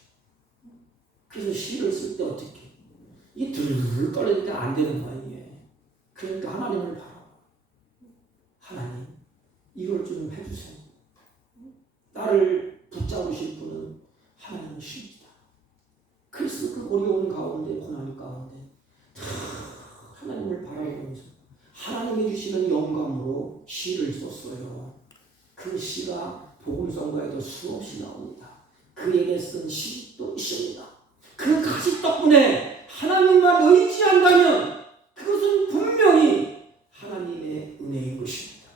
그래서 시를 쓸 때 어떻게 이게 들들 떨리니까 안 되는 거야 이게. 그러니까 하나님을 바라봐. 하나님 이걸 좀 해주세요. 나를 붙잡으실 분은 하나님이십니다. 그래서 그 어려운 가운데 고난 가운데 하나님을 바라보면서 하나님이 주시는 영감으로 시를 썼어요. 그 시가 복음성가에도 수없이 나옵니다. 그에게 쓴 시도 있습니다. 그 가시 덕분에 하나님만 의지한다면 그것은 분명히 하나님의 은혜인 것입니다.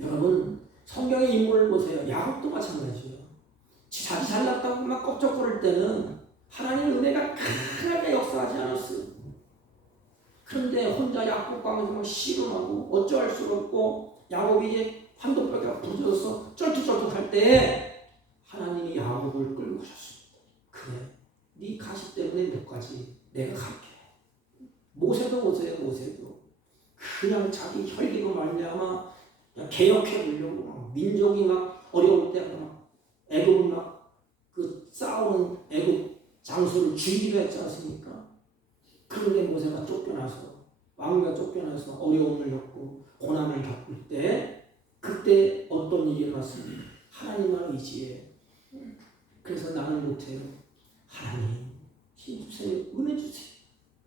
여러분 성경의 인물을 보세요. 야곱도 마찬가지예요. 자기 잘났다고 막 껍적거릴 때는 하나님의 은혜가 크게 역사하지 않았어요. 그런데 혼자 야곱강에서 막 씨름하고 어쩌할 수가 없고 야곱이 이제 환도뼈가 부러져서 쩔뚝쩔뚝할 때 하나님이 야곱을 끌고 가셨습니다. 그래, 네 가시 때문에 몇 가지 내가 갈게. 모세도 모세도 그냥 자기 혈기로 말미암아 개혁해 보려고 민족이 막 어려울 때 막 애굽 막 그 싸우는 애굽 장소를 주의를 했지 않습니까? 그런데 모세가 쫓겨나서 왕과 쫓겨나서 어려움을 겪고 고난을 겪을 때 그때 어떤 일이 일어났습니까? 하나님만 의지해. 그래서 나는 못해요. 하나님 힘 주세요. 은혜 주세요.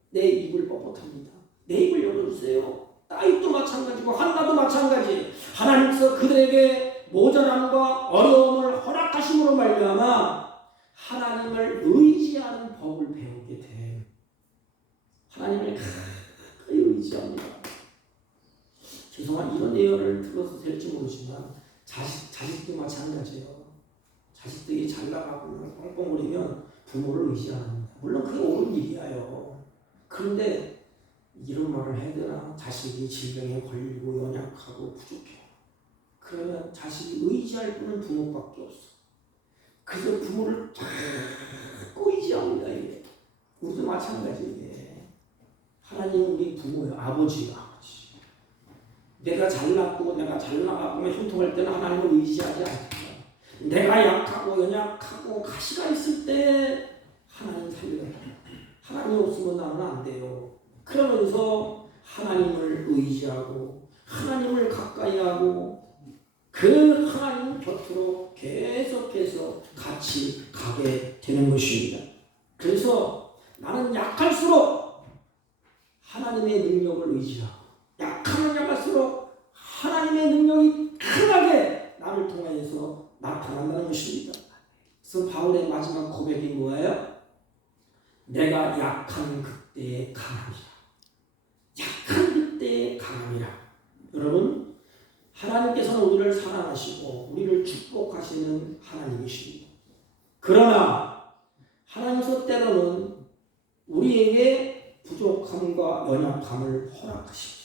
내 입을 뻣뻣합니다. 내 입을 열어주세요. 다윗도 마찬가지고 한나도 마찬가지. 하나님께서 그들에게 모자람과 어려움을 허락하심으로 말미암아 하나님을 의지하는 법을 배우게 돼. 하나님을 가까이 의지합니다. 죄송한 이런 예언을 들어서 될지 모르지만 자식도 마찬가지예요. 자식들이 잘 나가고 뻥뻥거리면 부모를 의지 안 합니다. 물론 그게 옳은 일이에요. 그런데 이런 말을 해야 되나? 자식이 질병에 걸리고 연약하고 부족해. 그러면 자식이 의지할 분은 부모밖에 없어. 그래서 부모를 자꾸 의지합니다. 이게. 우리도 마찬가지예요. 하나님 우리 부모예요. 아버지예요. 아버지. 내가 잘났고 내가 잘나가고 형통할 때는 하나님을 의지하지 않고 내가 약하고 연약하고 가시가 있을 때 하나님 살려야 돼요. 하나님 없으면 나는 안 돼요. 그러면서 하나님을 의지하고 하나님을 가까이 하고 그 하나님 곁으로 계속해서 같이 가게 되는 것입니다. 그래서 나는 약할수록 하나님의 능력을 의지하고 약하면 약할수록 하나님의 능력이 크게 나를 통해서 나타난다는 것입니다. 그래서 바울의 마지막 고백이 뭐예요? 내가 약한 그때의 강함이라. 약한 그때의 강함이라. 여러분, 하나님께서는 우리를 사랑하시고 우리를 축복하시는 하나님이십니다. 그러나 하나님께서 때로는 우리에게 부족함과 연약함을 허락하십니다.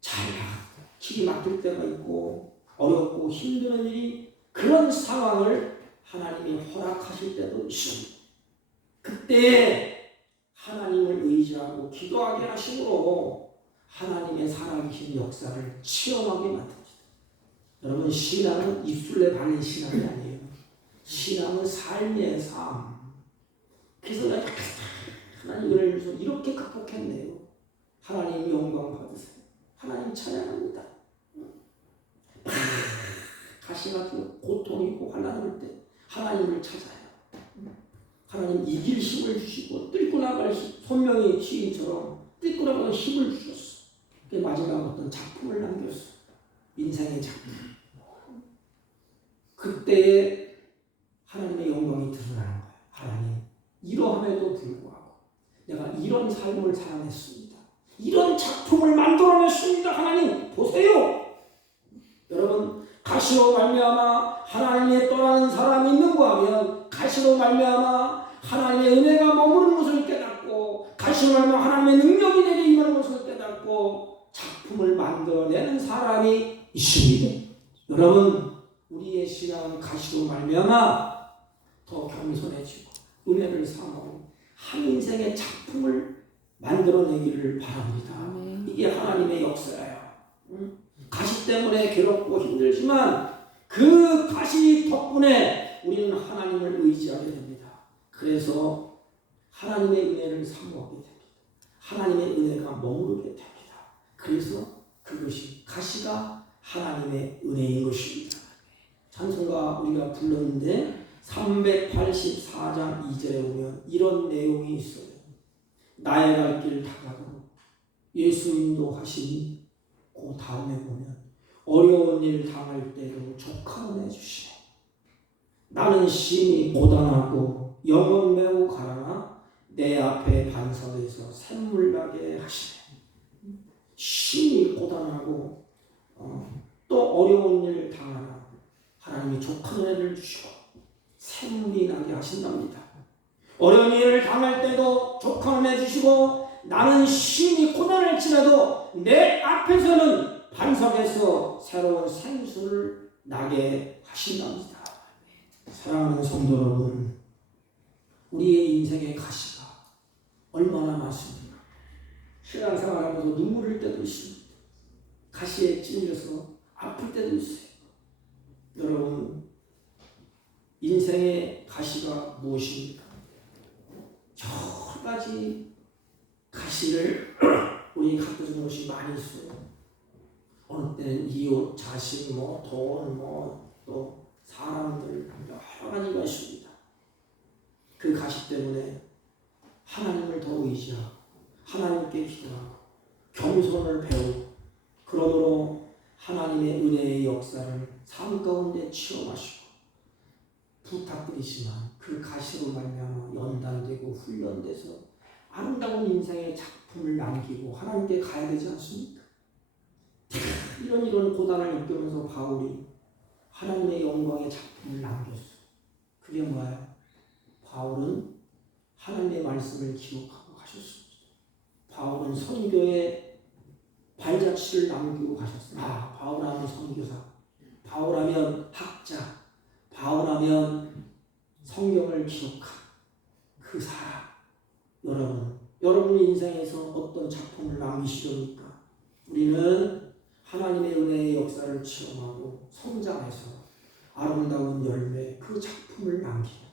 잘나가고 길이 막힐 때가 있고 어렵고 힘든 일이 그런 상황을 하나님이 허락하실 때도 있습니다. 그때 하나님을 의지하고 기도하게 하심으로 하나님의 살아계신 역사를 체험하게 만듭니다. 여러분, 신앙은 입술에 바른 신앙이 아니에요. 신앙은 삶의 삶. 그래서 내가 하나님 은혜를 줘서 이렇게 극복했네요. 하나님 영광 받으세요. 하나님 찬양합니다. 가시 같은 고통이고 환난을 때 하나님을 찾아요. 하나님 이길 힘을 주시고 뚫고 나갈 손명의 시인처럼 뚫고 나갈 힘을 주셨어. 마지막 어떤 작품을 남겼어. 인생의 작품. 그때에 하나님의 영광이 드러나는 거예요. 하나님, 이러함에도 불구하고 내가 이런 삶을 살아냈습니다. 이런 작품을 만들어냈습니다. 하나님 보세요. 여러분, 가시로 말미암아 하나님의 떠나는 사람이 있는가 하면 가시로 말미암아 하나님의 은혜가 머무르는 것을 깨닫고 가시로 말미암아 하나님의 능력이 내게 임하는 것을 깨닫고 작품을 만들어내는 사람이 있습니다. 여러분, 우리의 신앙은 가시로 말미암아 더 겸손해지고 은혜를 사모하고 한 인생의 작품을 만들어내기를 바랍니다. 이게 하나님의 역사예요. 가시 때문에 괴롭고 힘들지만 그 가시 덕분에 우리는 하나님을 의지하게 됩니다. 그래서 하나님의 은혜를 사모하게 됩니다. 하나님의 은혜가 머무르게 됩니다. 그래서 그것이 가시가 하나님의 은혜인 것입니다. 찬송가 우리가 불렀는데 384장 2절에 보면 이런 내용이 있어요. 나의 갈 길 다가도록 예수 인도하시니 그 다음에 보면 어려운 일 당할 때도 족하게 해주시네. 나는 심히 고단하고 영혼 매우 가라나 내 앞에 반석에서 샘물 나게 하시네. 심히 고단하고 또 어려운 일 당하나 하나님이 족한 은혜를 주시고 샘물이 나게 하신답니다. 어려운 일을 당할 때도 족한 은혜 주시고 나는 심히 고난을 치라도 내 앞에서는 반석에서 새로운 생수를 나게 하신답니다. 사랑하는 성도 여러분, 우리의 인생의 가시가 얼마나 많습니까? 신앙생활하면서 눈물 흘릴 때도 있습니다. 가시에 찔려서 아플 때도 있어요. 여러분, 인생의 가시가 무엇입니까? 여러 가지 가시를 우리 갖고 있는 것이 많이 있어요. 어느 때는 이웃, 자식, 돈, 또 사람들 여러 가지가 있습니다. 그 가시 때문에 하나님을 더 의지하고 하나님께 기도하고 겸손을 배우고 그러므로 하나님의 은혜의 역사를 삶 가운데 체험하시고 부탁드리지만 그 가시로 말미암아 연단되고 훈련돼서 아름다운 인생의 작품을 남기고 하나님께 가야 되지 않습니까? 이런 고단을 느끼면서 바울이 하나님의 영광의 작품을 남겼어요. 그게 뭐예요? 바울은 하나님의 말씀을 기록하고 가셨습니다. 바울은 선교의 발자취를 남기고 가셨어요. 바울하면 선교사, 바울하면 학자, 바울하면 성경을 기록한 그 사람. 여러분, 여러분 인생에서 어떤 작품을 남기시렵니까? 우리는 하나님의 은혜의 역사를 체험하고 성장해서 아름다운 열매, 그 작품을 남기고,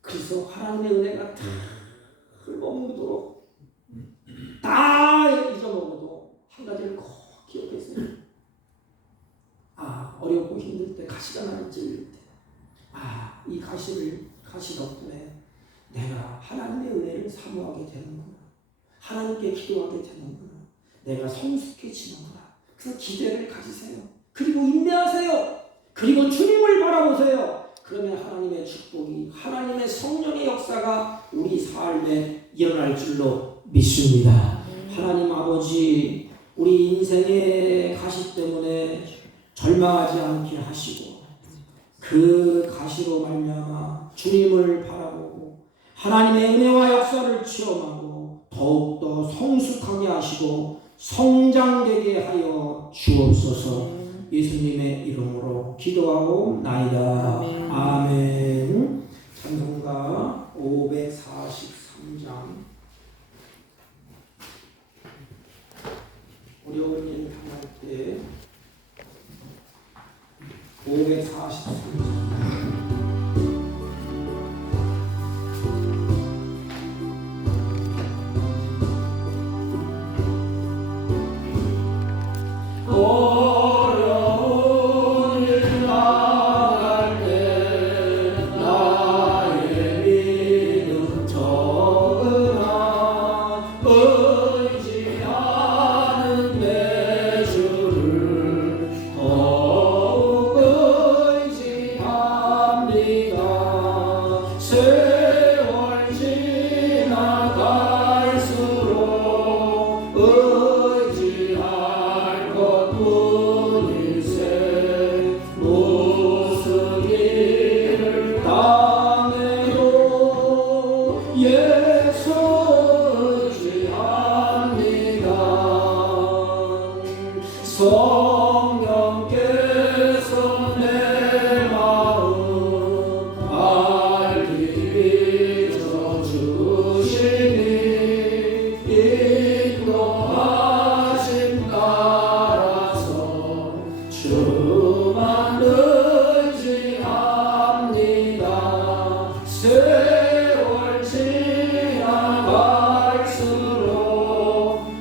그래서 하나님의 은혜가 다 머무도록 다 잊어먹어도 한 가지를 꼭 기억했어요. 어렵고 힘들 때, 가시가 나를 찔릴 때, 이 가시 덕분에 내가 하나님의 은혜를 사모하게 되는구나, 하나님께 기도하게 되는구나, 내가 성숙해지는구나. 그래서 기대를 가지세요. 그리고 인내하세요. 그리고 주님을 바라보세요. 그러면 하나님의 축복이, 하나님의 성령의 역사가 우리 삶에 일어날 줄로 믿습니다. 하나님 아버지, 우리 인생의 가시 때문에 절망하지 않게 하시고, 그 가시로 말미암아 주님을 바라보고 하나님의 은혜와 역사를 체험하고 더욱더 성숙하게 하시고 성장되게 하여 주옵소서. 예수님의 이름으로 기도하고 나이다. 아멘. 아멘. 찬송가 543장. 어려운 일 당할 때 543장. 어려운 일 당할 때 나의 믿음 적으나 의지하는 내 주를 더욱 의지합니다. 세월 지나갈수록 의지할 것뿐일세. 무슨 일을 당해도 예수 의지합니다. 성령께서 내 마음 알기 비춰주시니 인도하심 따라서 주만 의지합니다. 세월 지나갈수록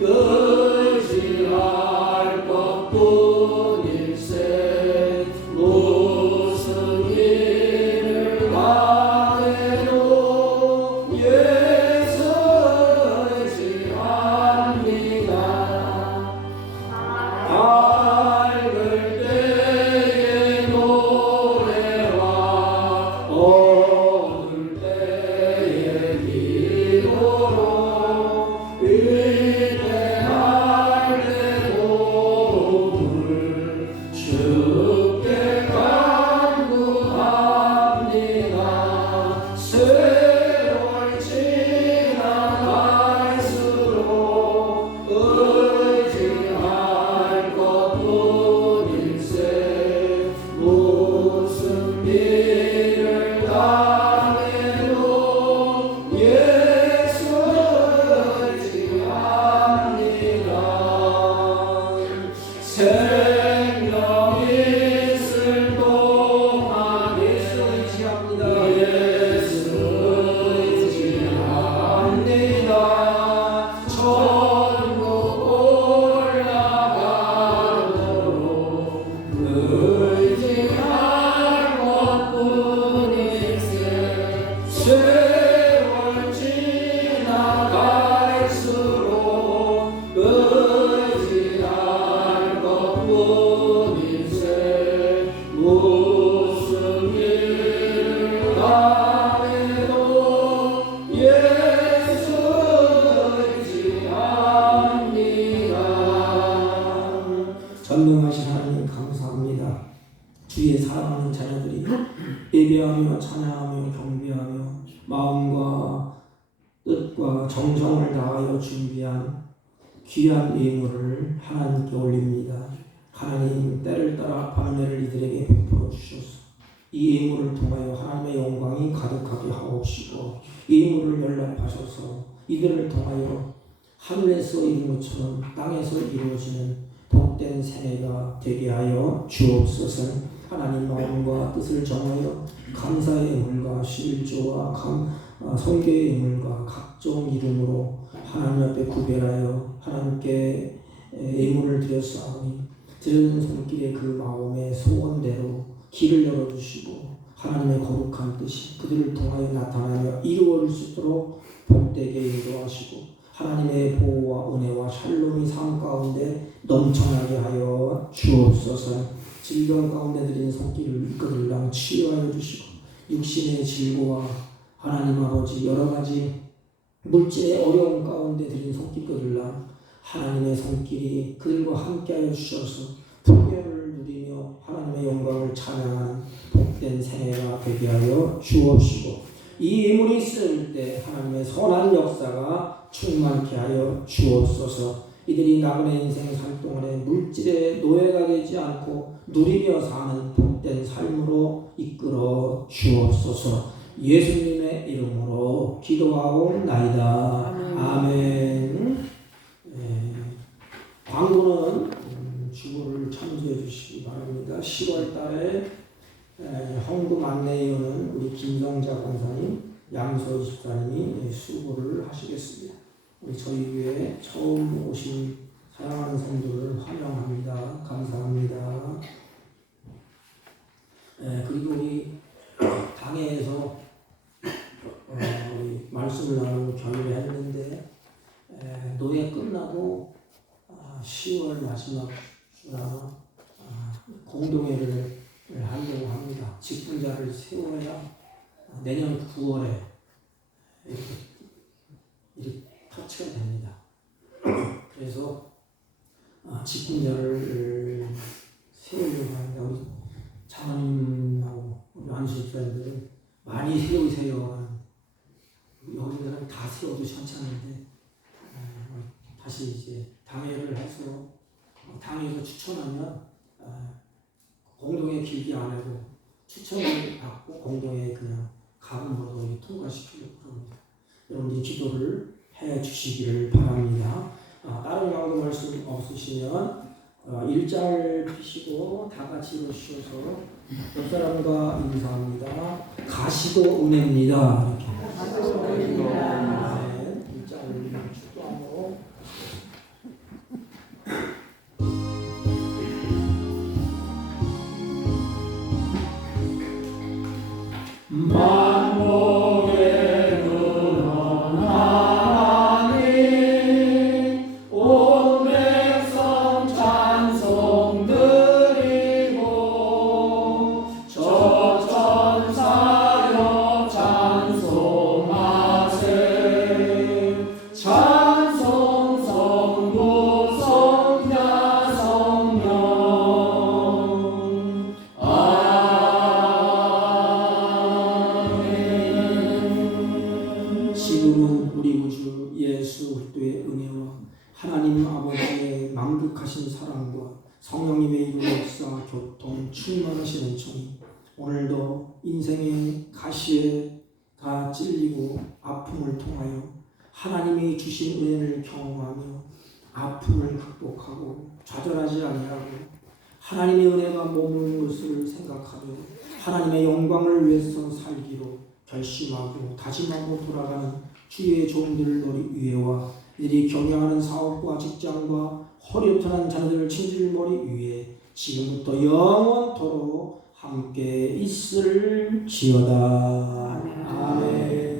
의지할 것뿐일세. 무슨 일을 당해도 예수 의지합니다. 밝을 때의 노래와 어두울 때의 기도로 위대할 내 도움을 주께 간구합니다. 세월 지나갈수록 의지할 것뿐일세. 무슨 일을 당해도 예수 의지합니다. 생명 있을 동안 예수 의지합니다. 예수 의지합니다. 천국 올라가도록 의지할 것뿐일세. 세월 지나갈수록 의지할 것뿐일세. 무슨 일을 당해도 예수 의지합니다. 전능하신 하나님 감사합니다. 주의 사랑하는 자녀들이 예배하며 찬양하며 경배하며 마음과 뜻과 정성을 다하여 준비한 귀한 예물을 하나님께 올립니다. 하나님, 때를 따라 반면을 이들에게 베풀어 주셔서 이 예물을 통하여 하나님의 영광이 가득하게 하옵시고 이 예물을 연락하셔서 이들을 통하여 하늘에서 이룬 것처럼 땅에서 이루어지는 복된 생애가 되게 하여 주옵소서. 하나님 마음과 뜻을 정하여 감사의 예물과 실조와 성교의 예물과 각종 이름으로 하나님 앞에 구별하여 하나님께 예물을 드렸사오니 드리는 손길의 그 마음의 소원대로 길을 열어주시고 하나님의 거룩한 뜻이 그들을 통하여 나타나며 이루어질 수 있도록 복되게 인도하시고 하나님의 보호와 은혜와 샬롬이 삶 가운데 넘쳐나게 하여 주옵소서. 질병 가운데 드린 손길을 이끌랑 치유하여 주시고 육신의 질고와 하나님 아버지 여러가지 물질의 어려움 가운데 드린 손길 끌랑 하나님의 손길이 그들과 함께하여 주셔서 풍요를 누리며 하나님의 영광을 찬양하는 복된 생애가 되게 하여 주옵시고 이 예물이 있을 때 하나님의 선한 역사가 충만케 하여 주옵소서. 이들이 나그네 인생 살 동안에 물질의 노예가 되지 않고 누리며 사는 복된 삶으로 이끌어 주옵소서. 예수님의 이름으로 기도하옵나이다. 아멘. 광고는 주보를 참조해 주시기 바랍니다. 10월 달에 헌금 안내위원은 우리 김성자 권사님, 양소희 집사님이 수고를 하시겠습니다. 우리 저희 교회에 처음 오신 사랑하는 성도를 환영합니다. 감사합니다. 그리고 우리 당회에서 우리 말씀을 나누고 결의를 했는데 노예 끝나고 10월 마지막 주나 공동회를 하려고 합니다. 직분자를 세워야 내년 9월에 이렇게 터치가 됩니다. 그래서 직분자를 세우려고 합니다. 우리 장로님하고 우리 안수집사님들은 많이 세우세요. 여기는 다 세워도 괜찮은데 다시 이제 당회를 해서 당회에서 추천하면 공동회 길게 안 하고 추천을 받고 공동회 그냥 가금으로 통과시키려고 합니다. 여러분들이 기도를 해 주시기를 바랍니다. 다른 강도 말씀 없으시면 일자를 펴시고 다 같이 일어서셔서 옆 사람과 인사합니다. 가시도 은혜입니다. 이렇게. 일자를 축도하고 지금은 우리 우주 예수 그리스도의 은혜와 하나님 아버지의 만극하신 사랑과 성령님의 이루 역사 교통 충만하신 은총이 오늘도 인생의 가시에 다 찔리고 아픔을 통하여 하나님이 주신 은혜를 경험하며 아픔을 극복하고 좌절하지 아니하고 하나님의 은혜가 머무는 것을 생각하며 하나님의 영광을 위해서 살기로 결심하고 다짐하고 돌아가는 주의 종들을 위해와 이들이 경영하는 사업과 직장과 허리어튼한 자녀들을 친질 머리 위에 지금부터 영원토록 함께 있을지어다. 아멘.